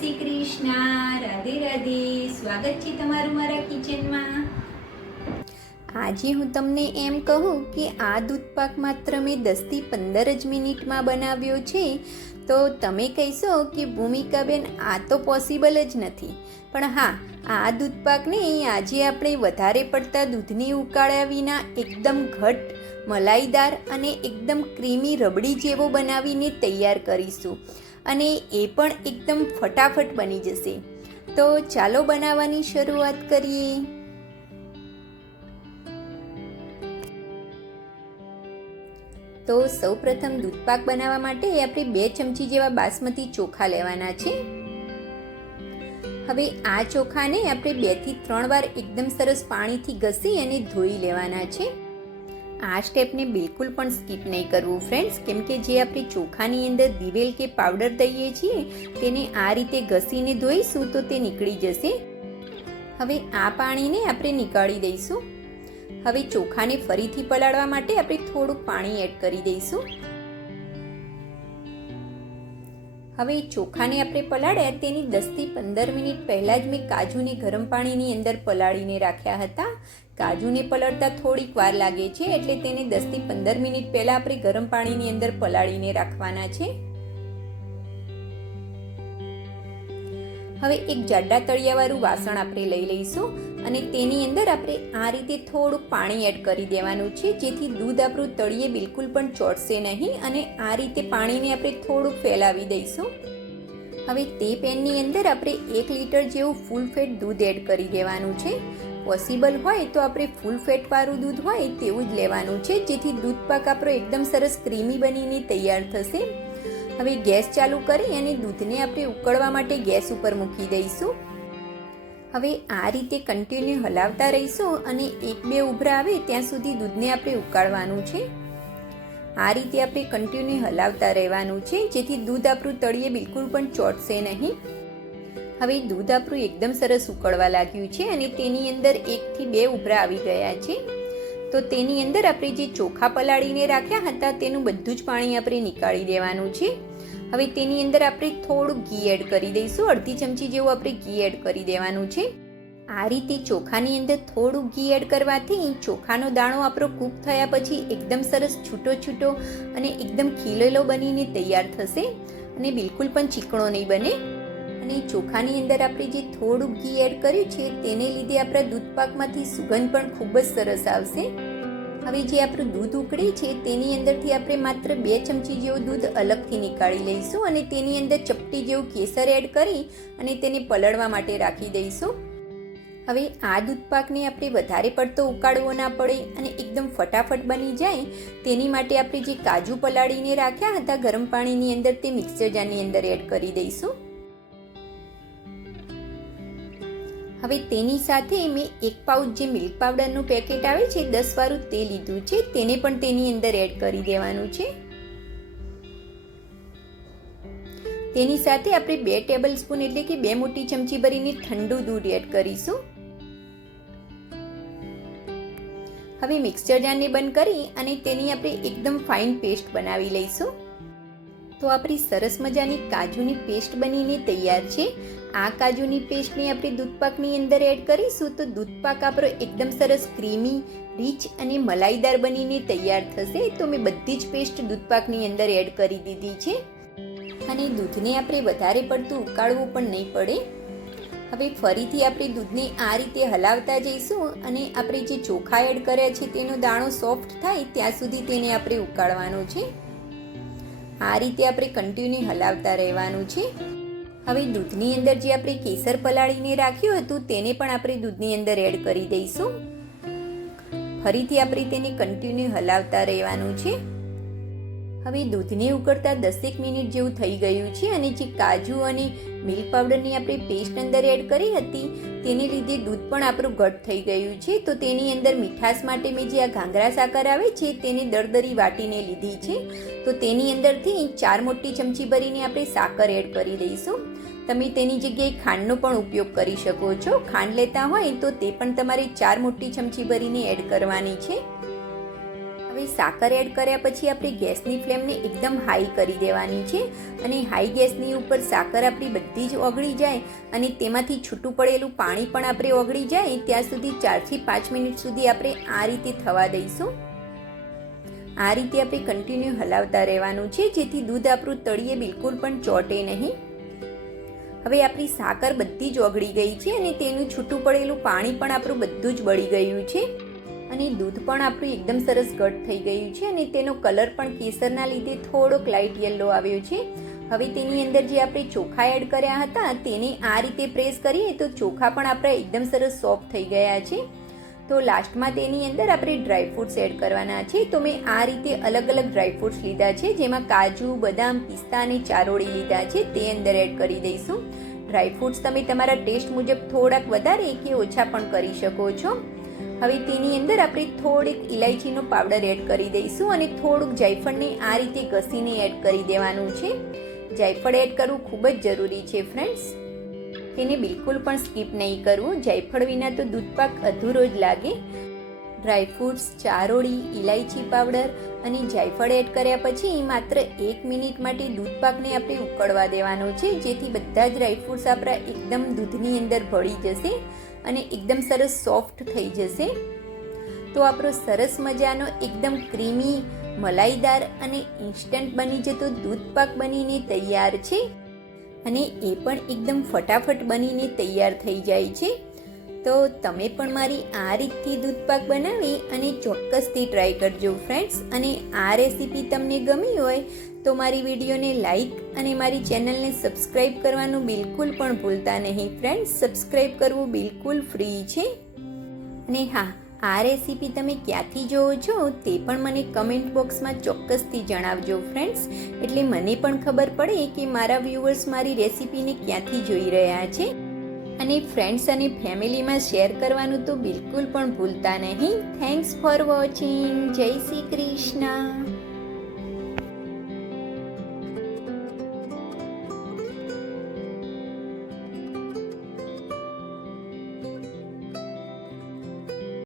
શ્રી કૃષ્ણ રાધે રાધે. સ્વાગત છે તમારું મારા કિચનમાં. આજે હું તમને એમ કહું કે આ દૂધ પાક માત્ર મેં દસથી પંદર જ મિનિટમાં બનાવ્યો છે. તો તમે કહેશો કે ભૂમિકાબેન, આ તો પોસિબલ જ નથી. પણ હા, આ દૂધ પાકને આજે આપણે વધારે પડતા દૂધને ઉકાળ્યા વિના એકદમ ઘટ મલાઈદાર અને એકદમ ક્રીમી રબડી જેવો બનાવીને તૈયાર કરીશું. અને એ પણ એકદમ ફટાફટ બની જશે. તો ચાલો બનાવવાની શરૂઆત કરીએ. તો સૌપ્રથમ દૂધપાક બનાવવા માટે આપણે બે ચમચી જેવા બાસમતી ચોખા લેવાના છે. હવે આ ચોખાને આપણે બેથી ત્રણ વાર એકદમ સરસ પાણીથી ઘસી અને ધોઈ લેવાના છે. આ સ્ટેપને બિલકુલ પણ સ્કીપ નહીં કરવું ફ્રેન્ડ્સ કેમ કે જે આપણે ચોખાની અંદર દિવેલ કે પાવડર દઈએ છીએ, તેને આ રીતે ઘસીને ધોઈશું તો તે નીકળી જશે. હવે આ પાણીને આપણે નીકાળી દઈશું. હવે ચોખાને ફરીથી પલાળવા માટે આપણે થોડુંક પાણી એડ કરી દઈશું. હવે એ ચોખાને આપણે પલાળ્યા તેની દસથી પંદર મિનિટ પહેલાં જ મેં કાજુને ગરમ પાણીની અંદર પલાળીને રાખ્યા હતા. કાજુને પલળતા થોડીક વાર લાગે છે એટલે તેને દસથી પંદર મિનિટ પહેલાં આપણે ગરમ પાણીની અંદર પલાળીને રાખવાના છે. હવે એક જાડા તળિયાવાળું વાસણ આપણે લઈ લઈશું. અને તેની અંદર આપણે આ રીતે થોડુંક પાણી એડ કરી દેવાનું છે, જેથી દૂધ આપણું તળિયે બિલકુલ પણ ચોટશે નહીં અને આ રીતે પાણીને આપણે થોડુંક ફેલાવી દઈશું. હવે તે પેનની અંદર આપણે એક લીટર જેવું ફૂલ ફેટ દૂધ એડ કરી દેવાનું છે. પોસિબલ હોય તો આપણે ફૂલ ફેટવાળું દૂધ હોય તેવું જ લેવાનું છે, જેથી દૂધ પાક આપણો એકદમ સરસ ક્રીમી બનીને તૈયાર થશે. હવે ગેસ ચાલુ કરી અને દૂધને આપણે ઉકળવા માટે ગેસ ઉપર મૂકી દઈશું. હવે આ રીતે કન્ટિન્યુ હલાવતા રહીશું અને એક બે ઉભરા આવે ત્યાં સુધી દૂધને આપણે ઉકાળવાનું છે. આ રીતે આપણે કન્ટિન્યુ હલાવતા રહેવાનું છે, જેથી દૂધ આપણું તળિયે બિલકુલ પણ ચોટશે નહીં. હવે દૂધ આપણું એકદમ સરસ ઉકળવા લાગ્યું છે અને તેની અંદર એકથી બે ઉભરા આવી ગયા છે. તો તેની અંદર આપણે જે ચોખા પલાળીને રાખ્યા હતા, તેનું બધું જ પાણી આપણે નીકાળી દેવાનું છે. હવે તેની અંદર આપણે થોડું ઘી એડ કરી દઈશું. અડધી ચમચી જેવું આપણે ઘી એડ કરી દેવાનું છે. આ રીતે ચોખાની અંદર થોડું ઘી એડ કરવાથી ચોખાનો દાણો આપણો કૂક થયા પછી એકદમ સરસ છૂટો છૂટો અને એકદમ ખીલેલો બનીને તૈયાર થશે અને બિલકુલ પણ ચીકણો નહીં બને. અને ચોખાની અંદર આપણે જે થોડું ઘી એડ કર્યું છે, તેને લીધે આપણા દૂધપાકમાંથી સુગંધ પણ ખૂબ જ સરસ આવશે. હવે જે આપણું દૂધ ઉકળે છે, તેની અંદરથી આપણે માત્ર બે ચમચી જેવું દૂધ અલગથી નીકાળી લઈશું અને તેની અંદર ચપટી જેવું કેસર એડ કરી અને તેને પલળવા માટે રાખી દઈશું. હવે આ દૂધ પાકને આપણે વધારે પડતો ઉકાળવો ના પડે અને એકદમ ફટાફટ બની જાય, તેની માટે આપણે જે કાજુ પલાળીને રાખ્યા હતા, ગરમ પાણીની અંદર તે મિક્સર જારની અંદર એડ કરી દઈશું. હવે તેની સાથે મેં એક પાઉચ જે મિલ્ક પાવડરનું પેકેટ આવે છે, દસવાળું તે લીધું છે. તેને પણ તેની અંદર એડ કરી દેવાનું છે. તેની સાથે આપણે બે ટેબલ સ્પૂન એટલે કે બે મોટી ચમચી ભરીને ઠંડુ દૂધ એડ કરીશું. હવે મિક્સર જારને બંધ કરી અને તેની આપણે એકદમ ફાઇન પેસ્ટ બનાવી લઈશું. તો આપણી સરસ મજાની કાજુની પેસ્ટ બનીને તૈયાર છે. આ કાજુની પેસ્ટને આપણે દૂધપાકની અંદર એડ કરીશું તો દૂધપાક આપણો એકદમ સરસ ક્રીમી, રીચ અને મલાઈદાર બનીને તૈયાર થશે. તો મેં બધી જ પેસ્ટ દૂધપાકની અંદર એડ કરી દીધી છે. અને દૂધને આપણે વધારે પડતું ઉકાળવું પણ નહીં પડે. હવે ફરીથી આપણે દૂધને આ રીતે હલાવતા જઈશું અને આપણે જે ચોખા એડ કર્યા છે તેનો દાણો સોફ્ટ થાય ત્યાં સુધી તેને આપણે ઉકાળવાનો છે. આ રીતે આપણે કન્ટિન્યુ હલાવતા રહેવાનું છે. હવે દૂધની અંદર જે આપણે કેસર પલાળીને રાખ્યું હતું, તેને પણ આપણે દૂધની અંદર એડ કરી દઈશું. ફરીથી આપણે તેને કન્ટિન્યુ હલાવતા રહેવાનું છે. હવે દૂધને ઉકળતા દસેક મિનિટ જેવું થઈ ગયું છે અને જે કાજુ અને મિલ્ક પાવડરની આપણે પેસ્ટ અંદર એડ કરી હતી, તેને લીધે દૂધ પણ આપણું ઘટ થઈ ગયું છે. તો તેની અંદર મીઠાશ માટે મેં જે આ ઘાંગરા સાકર આવે છે, તેને દરદરી વાટીને લીધી છે. તો તેની અંદરથી ચાર મોટી ચમચી ભરીને આપણે સાકર એડ કરી દઈશું. તમે તેની જગ્યાએ ખાંડનો પણ ઉપયોગ કરી શકો છો. ખાંડ લેતા હોય તો તે પણ તમારે ચાર મોટી ચમચી ભરીને એડ કરવાની છે. સાકર એડ કર્યા પછી આપણે ગેસની ફ્લેમને એકદમ હાઈ કરી દેવાની છે અને હાઈ ગેસની ઉપર સાકર આપણી બધી જ ઓગળી જાય અને તેમાંથી છૂટું પડેલું પાણી પણ આપણે ઓગળી જાય ત્યાં સુધી ચારથી પાંચ મિનિટ સુધી આપણે આ રીતે થવા દઈશું. આ રીતે આપણે કન્ટિન્યુ હલાવતા રહેવાનું છે, જેથી દૂધ આપણું તળીએ બિલકુલ પણ ચોટે નહીં. હવે આપણી સાકર બધી જ ઓગળી ગઈ છે અને તેનું છૂટું પડેલું પાણી પણ આપણું બધું જ બળી ગયું છે. અને દૂધ પણ આપણું એકદમ સરસ ઘટ થઈ ગયું છે અને તેનો કલર પણ કેસરના લીધે થોડોક લાઇટ યલો આવ્યો છે. હવે તેની અંદર જે આપણે ચોખા એડ કર્યા હતા, તેને આ રીતે પ્રેસ કરીએ તો ચોખા પણ આપણા એકદમ સરસ સોફ્ટ થઈ ગયા છે. તો લાસ્ટમાં તેની અંદર આપણે ડ્રાયફ્રૂટ્સ એડ કરવાના છે. તો મેં આ રીતે અલગ અલગ ડ્રાયફ્રૂટ્સ લીધા છે, જેમાં કાજુ, બદામ, પિસ્તા અને ચારોળી લીધા છે. તે અંદર એડ કરી દઈશું. ડ્રાયફ્રૂટ્સ તમે તમારા ટેસ્ટ મુજબ થોડાક વધારે કે ઓછા પણ કરી શકો છો. હવે તેની અંદર આપણે થોડીક ઇલાયચીનો પાવડર એડ કરી દઈશું અને થોડુંક જાયફળને આ રીતે ઘસીને એડ કરી દેવાનું છે. જાયફળ એડ કરવું ખૂબ જ જરૂરી છે ફ્રેન્ડ્સ તેને બિલકુલ પણ સ્કીપ નહીં કરવું. જાયફળ વિના તો દૂધપાક અધૂરો જ લાગે. ડ્રાયફ્રૂટ્સ ચારોળી ઇલાયચી પાવડર અને જાયફળ એડ કર્યા પછી માત્ર એક મિનિટ માટે દૂધપાકને આપણે ઉકળવા દેવાનો છે, જેથી બધા જ ડ્રાયફ્રૂટ્સ આપણા એકદમ દૂધની અંદર ભળી જશે. અને એકદમ સરસ સોફ્ટ થઈ જશે. તો આપણો સરસ મજાનો એકદમ ક્રીમી મલાઈદાર અને ઇન્સ્ટન્ટ બની જતો દૂધપાક બનીને તૈયાર છે. અને એ પણ એકદમ ફટાફટ બનીને તૈયાર થઈ જાય છે. તો તમે પણ મારી આ રીતથી દૂધપાક બનાવી અને ચોક્કસથી ટ્રાય કરજો ફ્રેન્ડ્સ અને આ રેસીપી તમને ગમી હોય તો મારી વિડીયોને લાઈક અને મારી ચેનલને સબસ્ક્રાઈબ કરવાનું બિલકુલ પણ ભૂલતા નહીં ફ્રેન્ડ્સ સબસ્ક્રાઈબ કરવું બિલકુલ ફ્રી છે. અને હા, આ રેસીપી તમે ક્યાંથી જોવો છો તે પણ મને કમેન્ટ બોક્સમાં ચોક્કસથી જણાવજો ફ્રેન્ડ્સ એટલે મને પણ ખબર પડે કે મારા વ્યૂવર્સ મારી રેસીપીને ક્યાંથી જોઈ રહ્યા છે. અને ફ્રેન્ડ્સ અને ફેમિલીમાં શેર કરવાનું તો બિલકુલ પણ ભૂલતા નહીં. થેન્ક્સ ફોર વોચિંગ જય શ્રી કૃષ્ણ.